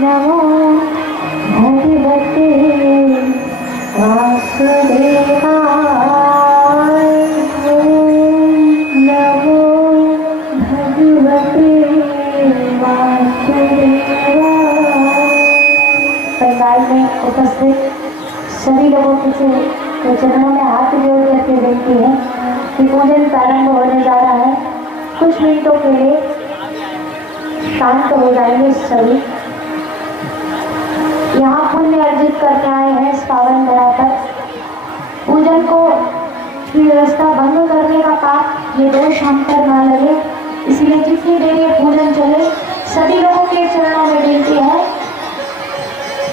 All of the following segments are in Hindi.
नमो भगवते वासुदेवाय। नमो भगवते वासुदेवाय। पंडाल में उपस्थित सभी लोगों के चरणों में हाथ जोड़ करके विनती है कि पूजन प्रारंभ होने जा रहा है। कुछ मिनटों के लिए शांत हो जाएंगे सभी। यहाँ पुण्य अर्जित करके आए हैं इस पावन धरा पर। पूजन को की व्यवस्था भंग करने का पाप ये दोष हम पर ना लगे, इसलिए जितनी देर ये पूजन चले सभी लोगों के चरणों में विनती है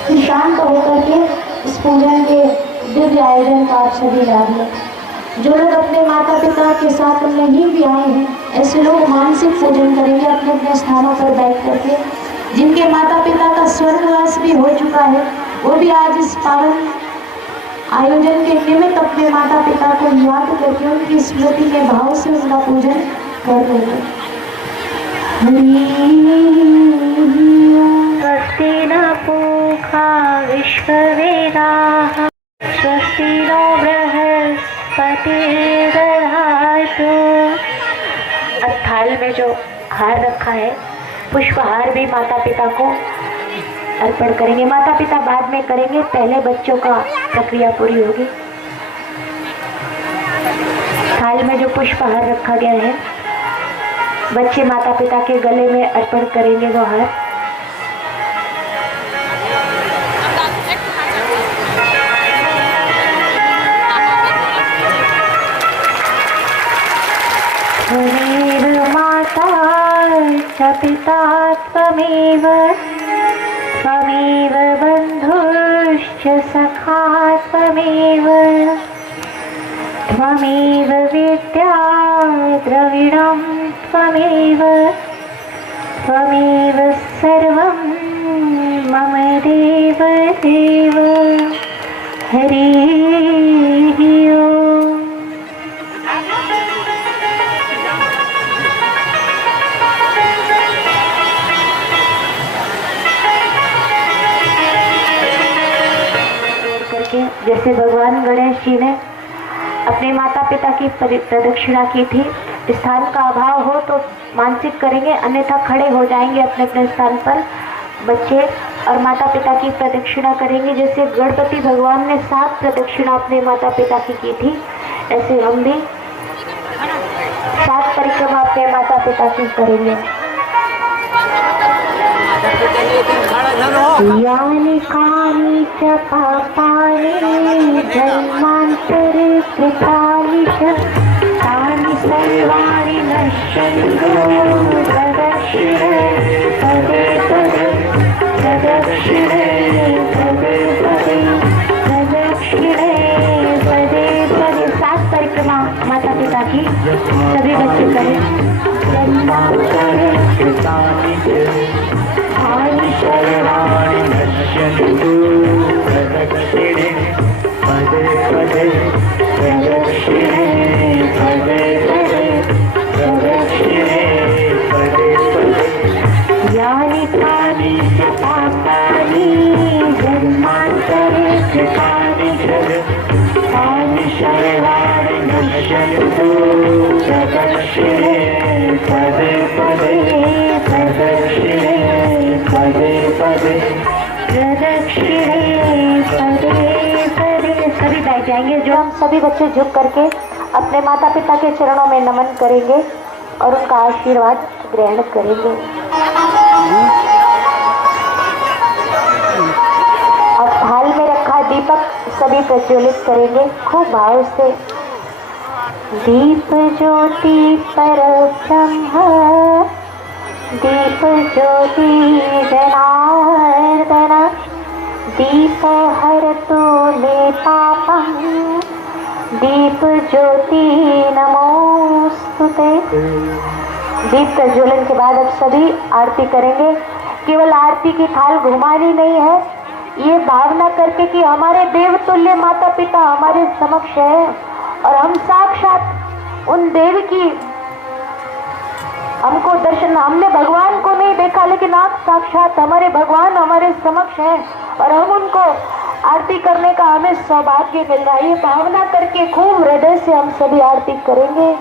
कि शांत होकर के इस पूजन के दिव्य आयोजन का आप सभी लाभ लें। जो लोग अपने माता पिता के साथ नहीं भी आए हैं, ऐसे लोग मानसिक पूजन करेंगे अपने अपने स्थानों पर बैठ करके। जिनके माता पिता का स्वर्गवास भी हो चुका है, वो भी आज इस पावन आयोजन के निमित्त अपने माता पिता को याद करके उनकी स्मृति के भाव से उनका पूजन कर देंगे। स्वस्ति न पूषा विश्ववेदाः स्वस्ति नो बृहस्पतिर्दधातु। अब थाल में जो हार रखा है, पुष्पहार भी माता पिता को अर्पण करेंगे। माता पिता बाद में करेंगे, पहले बच्चों का प्रक्रिया पूरी होगी। थाल में जो पुष्पहार रखा गया है, बच्चे माता पिता के गले में अर्पण करेंगे वो हार। त्वमेव माता च पिता त्वमेव त्वमेव बन्धुश्च सखा त्वमेव त्वमेव विद्या द्रविणं त्वमेव त्वमेव सर्वं मम देव देव। हरिः ओम्। जैसे भगवान गणेश जी ने अपने माता पिता की प्रदक्षिणा की थी, स्थान का अभाव हो तो मानसिक करेंगे, अन्यथा खड़े हो जाएंगे अपने अपने स्थान पर। बच्चे और माता पिता की प्रदक्षिणा करेंगे। जैसे गणपति भगवान ने 7 प्रदक्षिणा अपने माता पिता की थी, ऐसे हम भी 7 परिक्रमा अपने माता पिता की करेंगे। यानि कानि च पापानि जन्मान्तरे कृतानि च तानि सर्वाणि नश्यन्तो प्रदक्षिणे पदे पदे प्रदक्षिणे पदे पदे प्रदक्षिणे पदे पदे। 7 परिक्रमा माता पिता की सभी बच्चे करें। जन्मान्तरे कृतानि च सर्वाणि नश्यन्तु प्रदक्षिणे पदे पदे प्रदक्षिणे पदे पदे प्रदक्षिणे पदे पदे। यानि कानि च पापानि जन्मान्तरे कृतानि च तानि सर्वाणि नश्यन्तु प्रदक्षिणे पदे पदे प्रदक्षिणे पदे पदे प्रदक्षिणे पदे पदे। सभी बैठ जाएंगे। जो हम सभी बच्चे झुक करके अपने माता पिता के चरणों में नमन करेंगे और उनका आशीर्वाद ग्रहण करेंगे। अब थाल में रखा दीपक सभी प्रज्वलित करेंगे खूब भाव से। दीप ज्योति परब्रह्म दीप ज्योति जनार्दन दीप हरतु मे पापं दीप ज्योति नमोस्तुते। दीप प्रज्वलन के बाद अब सभी आरती करेंगे। केवल आरती की थाल घुमानी नहीं है, ये भावना करके कि हमारे देवतुल्य माता पिता हमारे समक्ष है और हम साक्षात उन देव की हमको दर्शन, हमने भगवान को नहीं देखा लेकिन आप साक्षात हमारे भगवान हमारे समक्ष हैं और हम उनको आरती करने का हमें सौभाग्य मिल रहा है। ये भावना करके खूब हृदय से हम सभी आरती करेंगे।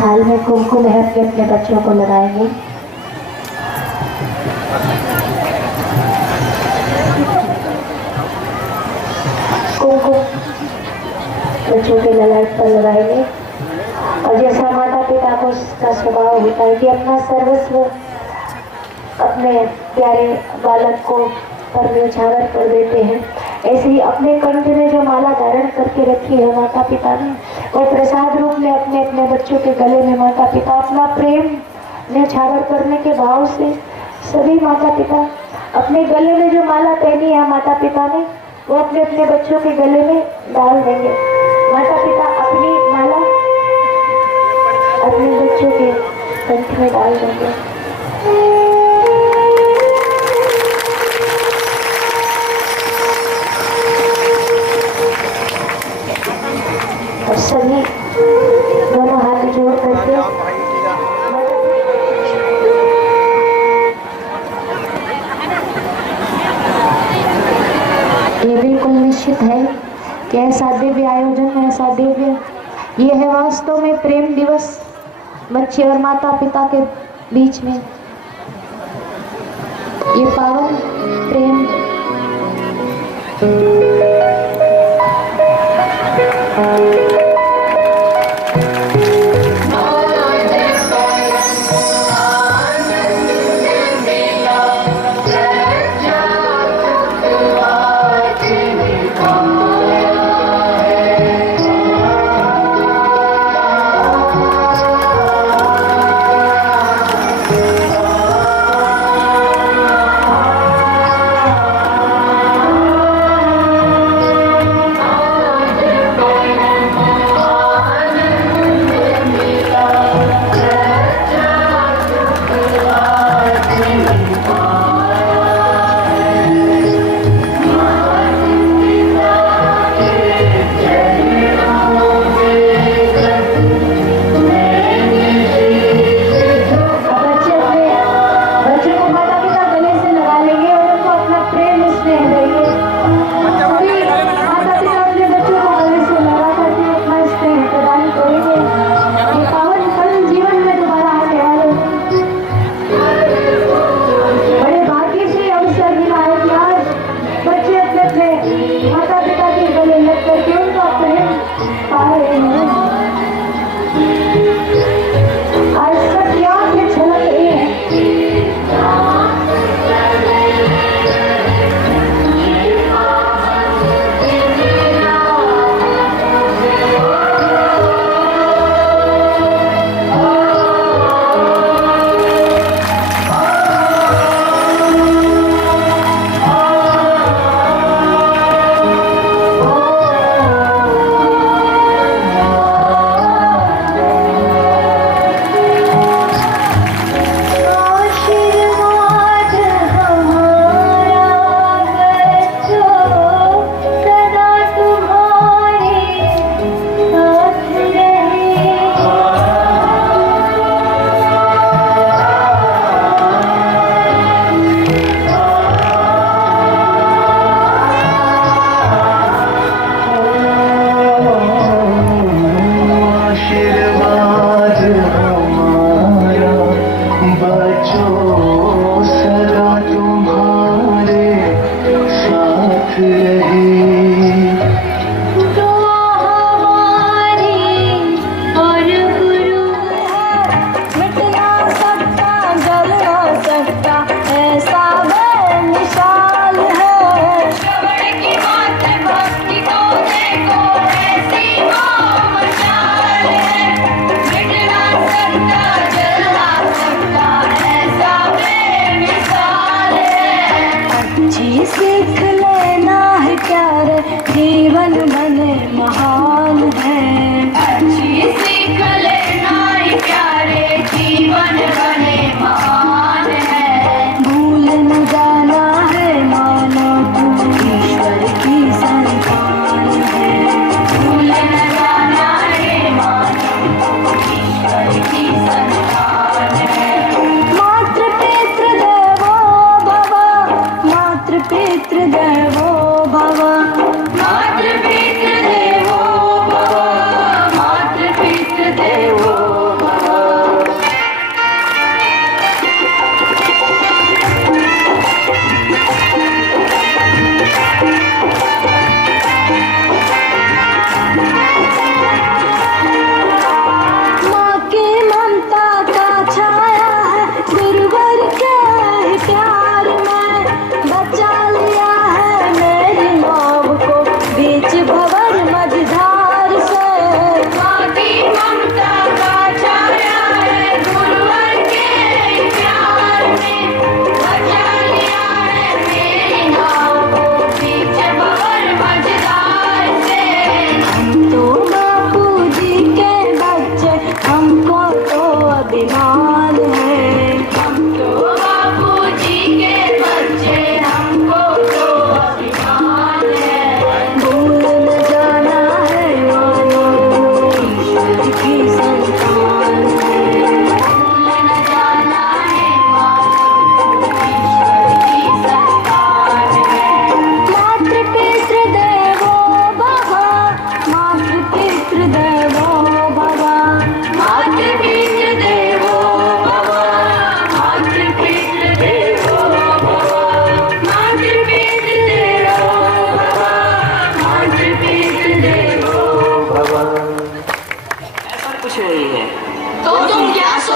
थाल में कुमकुम है अपने बच्चों को लगाएंगे। कुमकुम बच्चों के ललाट पर लगाएंगे और जैसा माता पिता को का स्वभाव होता है कि अपना सर्वस्व अपने प्यारे बालक को पर न्यौछावर कर देते हैं, ऐसे ही अपने कंठ में जो माला धारण करके रखी है माता पिता ने, वो प्रसाद रूप में अपने अपने बच्चों के गले में माता पिता अपना प्रेम न्यौछावर करने के भाव से सभी माता पिता अपने गले में जो माला पहनी है माता पिता ने, वो अपने अपने बच्चों के गले में डाल देंगे। माता पिता अपनी माला अपने बच्चों के कंठ में डाल देंगे। और सभी दोनों हाथ जोड़ करके ये बिल्कुल निश्चित है कि ऐसा दिव्य आयोजन है, ऐसा दिव्य ये है वास्तव में प्रेम दिवस बच्चे और माता पिता के बीच में, ये पावन प्रेम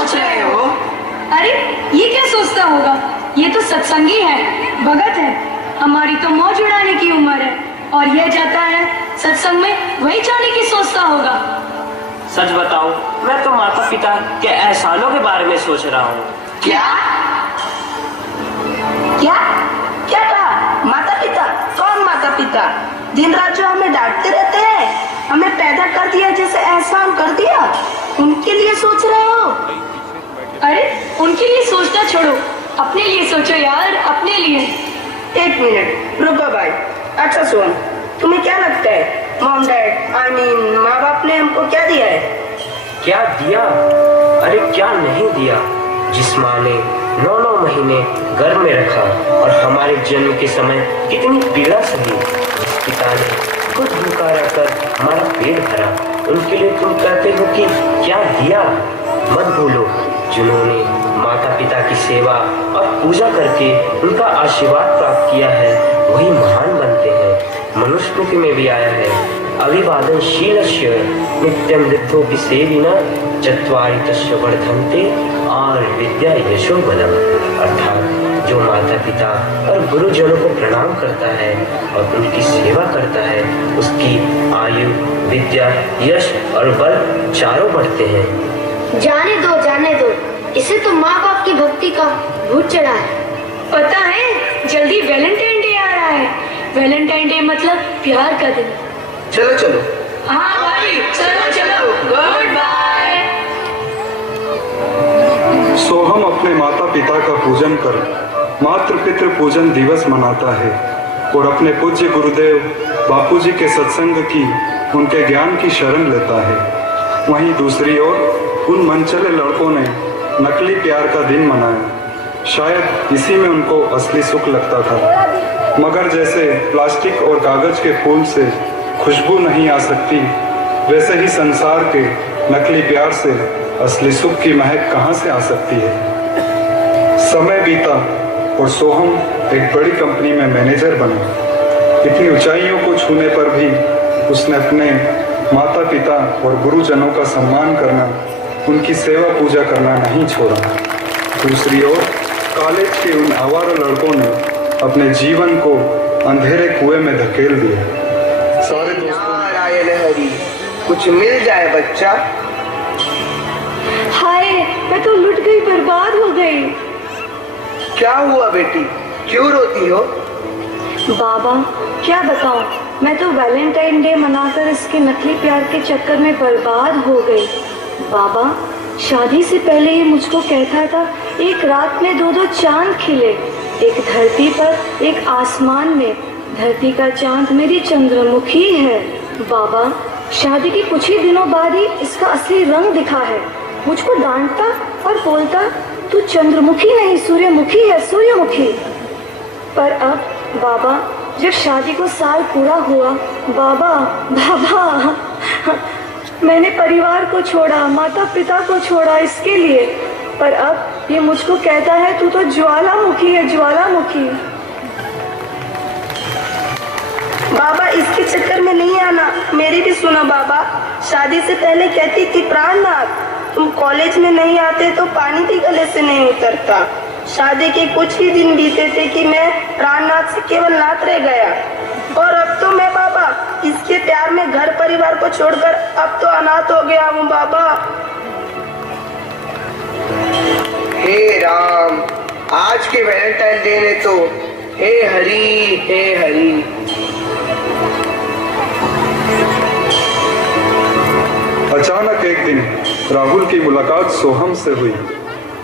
सोच रहे हो? अरे ये क्या सोचता होगा, ये तो सत्संगी है, भगत है। हमारी तो मौज उड़ाने की उम्र है और यह जाता है सत्संग में, वही जाने की सोचता होगा। सच बताओ, मैं तो माता पिता के एहसानों के बारे में सोच रहा हूँ। क्या क्या क्या कहा? माता पिता? कौन माता पिता? दिन रात जो हमें डांटते रहते हैं, हमें पैदा कर दिया, जैसे एहसान कर दिया, उनके लिए सोच रहे हो? अरे उनके लिए सोचना छोड़ो, अपने लिए सोचो यार, अपने लिए। एक मिनट रुको भाई। अच्छा सुन, तुम्हें क्या लगता है मॉम डैड आई मीन माँ बाप ने हमको क्या दिया है? क्या दिया? अरे क्या नहीं दिया। जिस माँ ने 9-9 महीने गर्भ में रखा और हमारे जन्म के समय कितनी पीड़ा सही, जिस पिता ने खुद भूखा रहकर हमारा पेट भरा, उनके लिए तुम कहते हो कि क्या दिया? मत भूलो, जिन्होंने माता पिता की सेवा और पूजा करके उनका आशीर्वाद प्राप्त किया है, वही महान बनते हैं। मनुस्मृति में भी आया है, अभिवादनशीलस्य नित्यं वृद्धोऽपि सेविना चत्वारि तस्य वर्धन्ते और विद्या यशो बलम। अर्थात जो माता पिता और गुरुजनों को प्रणाम करता है और उनकी सेवा करता है, उसकी आयु, विद्या, यश और बल चारों बढ़ते हैं। जाने दो, इसे तो माँ बाप की भक्ति का भूत चढ़ा है। पता है जल्दी वैलेंटाइन डे आ रहा है। वैलेंटाइन डे मतलब प्यार का दिन। चलो चलो। हाँ भाई चलो चलो, गुड बाय। सोहम अपने माता पिता का पूजन कर मातृ पितृ पूजन दिवस मनाता है और अपने पूज्य गुरुदेव बापूजी के सत्संग की, उनके ज्ञान की शरण लेता है। वहीं दूसरी ओर उन मनचले लड़कों ने नकली प्यार का दिन मनाया। शायद इसी में उनको असली सुख लगता था, मगर जैसे प्लास्टिक और कागज के फूल से खुशबू नहीं आ सकती, वैसे ही संसार के नकली प्यार से असली सुख की महक कहाँ से आ सकती है। समय बीता और सोहम एक बड़ी कंपनी में मैनेजर बना। इतनी ऊंचाइयों को छूने पर भी उसने अपने माता पिता और गुरुजनों का सम्मान करना, उनकी सेवा पूजा करना नहीं छोड़ा। दूसरी ओर कॉलेज के उन आवारा लड़कों ने अपने जीवन को अंधेरे कुएं में धकेल दिया। सारे दोस्तों नारायण हरि, कुछ मिल जाए बच्चा। हाय मैं तो लुट गई, बर्बाद हो गई। क्या हुआ बेटी, क्यों रोती हो? बाबा क्या बताऊं, मैं तो वैलेंटाइन डे मनाकर इसके नकली प्यार के चक्कर में बर्बाद हो गई। बाबा शादी से पहले ही मुझको कहता था एक रात में 2-2 चांद खिले, एक धरती पर एक आसमान में। धरती का चांद मेरी चंद्रमुखी है। बाबा शादी के कुछ ही दिनों बाद ही इसका असली रंग दिखा है। मुझको डांटता और बोलता तू चंद्रमुखी नहीं सूर्यमुखी है, सूर्यमुखी। पर अब बाबा जब शादी को साल पूरा हुआ, बाबा मैंने परिवार को छोड़ा, माता पिता को छोड़ा इसके लिए, पर अब ये मुझको कहता है तू तो ज्वालामुखी है, ज्वालामुखी। बाबा इसके चक्कर में नहीं आना, मेरी भी सुनो बाबा। शादी से पहले कहती थी प्राणनाथ, तुम कॉलेज में नहीं आते तो पानी भी गले से नहीं उतरता। शादी के कुछ ही दिन बीते थे कि मैं प्राणनाथ से केवल नाथ रह गया, और अब तो मैं बाबा इसके प्यार में घर परिवार को छोड़कर अब तो अनाथ हो गया हूँ बाबा। हे राम, आज के वैलेंटाइन डे ने तो हे हरि हे हरि। अचानक एक दिन राहुल की मुलाकात सोहम से हुई।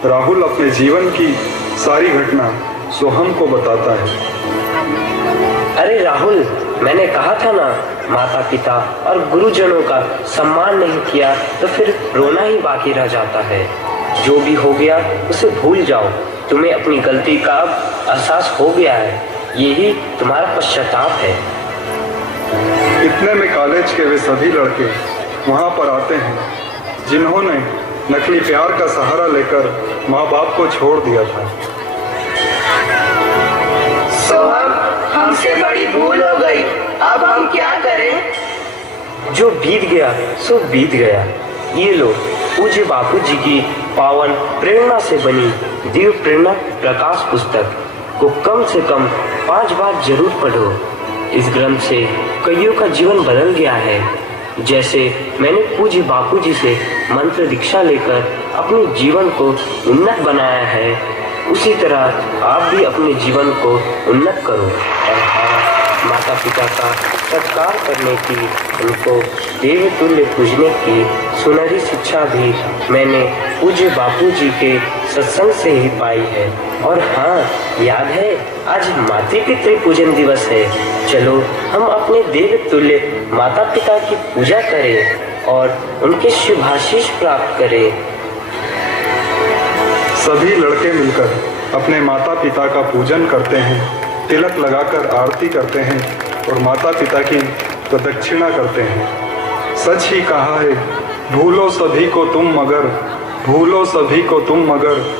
राहुल अपने जीवन की सारी घटना सोहम को बताता है। अरे राहुल, मैंने कहा था ना, माता पिता और गुरुजनों का सम्मान नहीं किया तो फिर रोना ही बाकी रह जाता है। जो भी हो गया उसे भूल जाओ, तुम्हें अपनी गलती का अब एहसास हो गया है, यही तुम्हारा पश्चाताप है। इतने में कॉलेज के वे सभी लड़के वहां पर आते हैं जिन्होंने नकली प्यार का सहारा लेकर माँ बाप को छोड़ दिया था। सोहम, हमसे बड़ी भूल हो गई, अब हम क्या करें? जो बीत गया सो बीत गया। ये लो पूज्य बापू जी की पावन प्रेरणा से बनी दिव्य प्रेरणा प्रकाश पुस्तक को कम से कम 5 बार जरूर पढ़ो। इस ग्रंथ से कईयों का जीवन बदल गया है। जैसे मैंने पूज्य बापूजी से मंत्र दीक्षा लेकर अपने जीवन को उन्नत बनाया है, उसी तरह आप भी अपने जीवन को उन्नत करो। और हाँ, माता पिता का सत्कार करने की, उनको देव तुल्य पूजने की सुनहरी शिक्षा भी मैंने पूज्य बापूजी के सत्संग से ही पाई है। और हाँ, याद है आज मातृ पितृ पूजन दिवस है। चलो हम अपने देव तुल्य माता पिता की पूजा करें और उनके शुभाशीष प्राप्त करें। सभी लड़के मिलकर अपने माता पिता का पूजन करते हैं, तिलक लगाकर आरती करते हैं और माता पिता की प्रदक्षिणा करते हैं। सच ही कहा है, भूलो सभी को तुम मगर